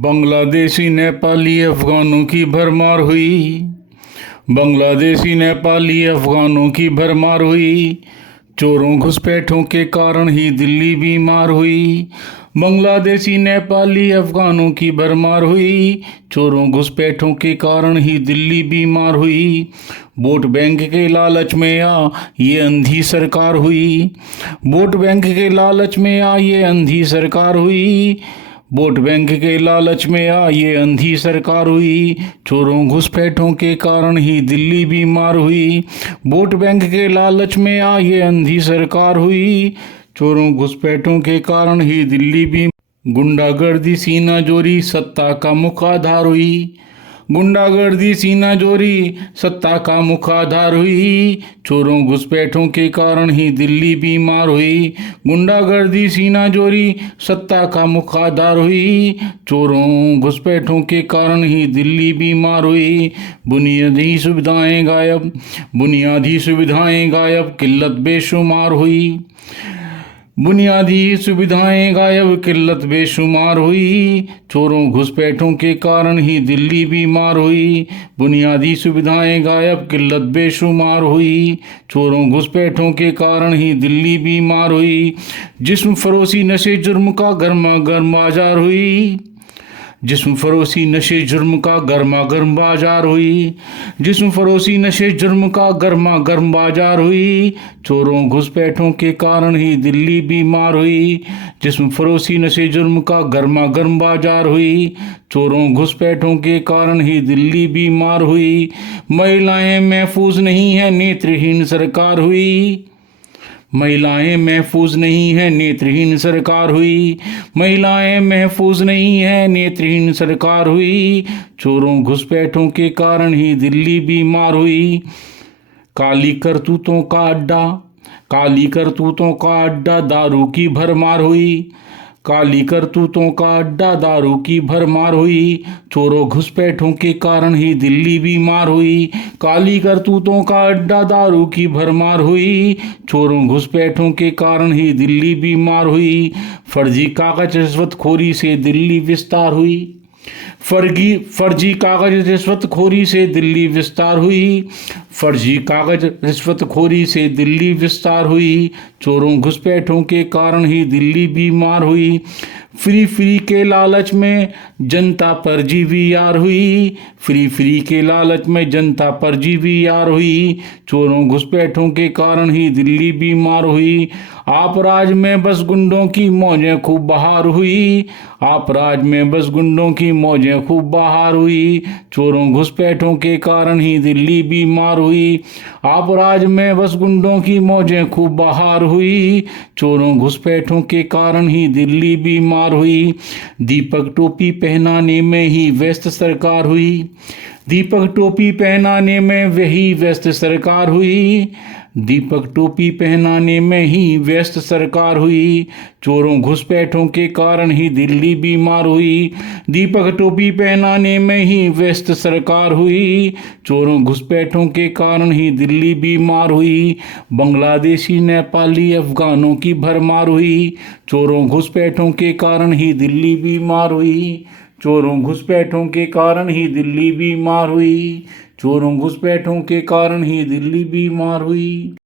बांग्लादेशी नेपाली अफगानों की भरमार हुई। बांग्लादेशी नेपाली अफगानों की भरमार हुई। चोरों घुसपैठों के कारण ही दिल्ली बीमार हुई। बांग्लादेशी नेपाली अफगानों की भरमार हुई। चोरों घुसपैठों के कारण ही दिल्ली बीमार हुई। वोट बैंक के लालच में आ ये अंधी सरकार हुई। वोट बैंक के लालच में आ ये अंधी सरकार हुई। वोट बैंक के लालच में आ ये अंधी सरकार हुई। चोरों घुसपैठों के कारण ही दिल्ली बीमार हुई। वोट बैंक के लालच में आ ये अंधी सरकार हुई। चोरों घुसपैठों के कारण ही दिल्ली भी गुंडागर्दी सीना जोरी सत्ता का मुखाधार हुई। गुंडागर्दी सीना जोरी सत्ता का मुखाधार हुई। चोरों घुसपैठों के कारण ही दिल्ली बीमार हुई। गुंडागर्दी सीना जोरी सत्ता का मुखाधार हुई। चोरों घुसपैठों के कारण ही दिल्ली बीमार हुई। बुनियादी सुविधाएं गायब, बुनियादी सुविधाएं गायब, किल्लत बेशुमार हुई। बुनियादी सुविधाएं गायब, किल्लत बेशुमार हुई। चोरों घुसपैठों के कारण ही दिल्ली बीमार हुई। बुनियादी सुविधाएं गायब, किल्लत बेशुमार हुई। चोरों घुसपैठों के कारण ही दिल्ली बीमार हुई। जिस्म फरोशी नशे जुर्म का गर्मा गर्म बाजार हुई। जिस्म फरोशी नशे जुर्म का गर्मा गर्म बाजार हुई। जिस्म फरोशी नशे जुर्म का गर्मा गर्म बाजार हुई। चोरों घुसपैठों के कारण ही दिल्ली बीमार हुई। जिस्म फरोशी नशे जुर्म का गर्मा गर्म बाजार हुई। चोरों घुसपैठों के कारण ही दिल्ली बीमार हुई। महिलाएं महफूज नहीं है, नेत्रहीन सरकार हुई। महिलाएं महफूज नहीं है, नेत्रहीन सरकार हुई। महिलाएं महफूज नहीं है, नेत्रहीन सरकार हुई। चोरों घुसपैठों के कारण ही दिल्ली बीमार हुई। काली करतूतों का अड्डा, काली करतूतों का अड्डा, दारू की भरमार हुई। काली करतूतों का अड्डा, दारू की भरमार हुई। चोरों घुसपैठों के कारण ही दिल्ली बीमार हुई। काली करतूतों का अड्डा, दारू की भरमार हुई। चोरों घुसपैठों के कारण ही दिल्ली बीमार हुई। फर्जी कागज रिश्वतखोरी से दिल्ली विस्तार हुई। फर्जी कागज रिश्वतखोरी से दिल्ली विस्तार हुई। फर्जी कागज रिश्वतखोरी से दिल्ली विस्तार हुई। चोरों घुसपैठों के कारण ही दिल्ली बीमार हुई। फ्री के लालच में जनता परजीवीआर हुई। फ्री के लालच में जनता परजीवीआर हुई। चोरों घुसपैठों के कारण ही दिल्ली बीमार हुई। आप राज में बस गुंडों की मौजें खूब बहार हुई। आप राज में बस गुंडों की मौजें खूब बहार हुई। चोरों घुसपैठों के कारण ही दिल्ली बीमार हुई। आप राज में बस गुंडों की मौजें खूब बहार हुई। चोरों घुसपैठों के कारण ही दिल्ली बीमार हुई। दीपक टोपी पहनाने में ही व्यस्त सरकार हुई। दीपक टोपी पहनाने में वही व्यस्त सरकार हुई। दीपक टोपी पहनाने में ही व्यस्त सरकार हुई। चोरों घुसपैठों के कारण ही दिल्ली बीमार हुई। दीपक टोपी पहनाने में ही व्यस्त सरकार हुई। चोरों घुसपैठों के कारण ही दिल्ली बीमार हुई। बांग्लादेशी नेपाली अफगानों की भरमार हुई। चोरों घुसपैठों के कारण ही दिल्ली बीमार हुई। चोरों घुसपैठों के कारण ही दिल्ली बीमार हुई। चोरों घुसपैठों के कारण ही दिल्ली बीमार हुई।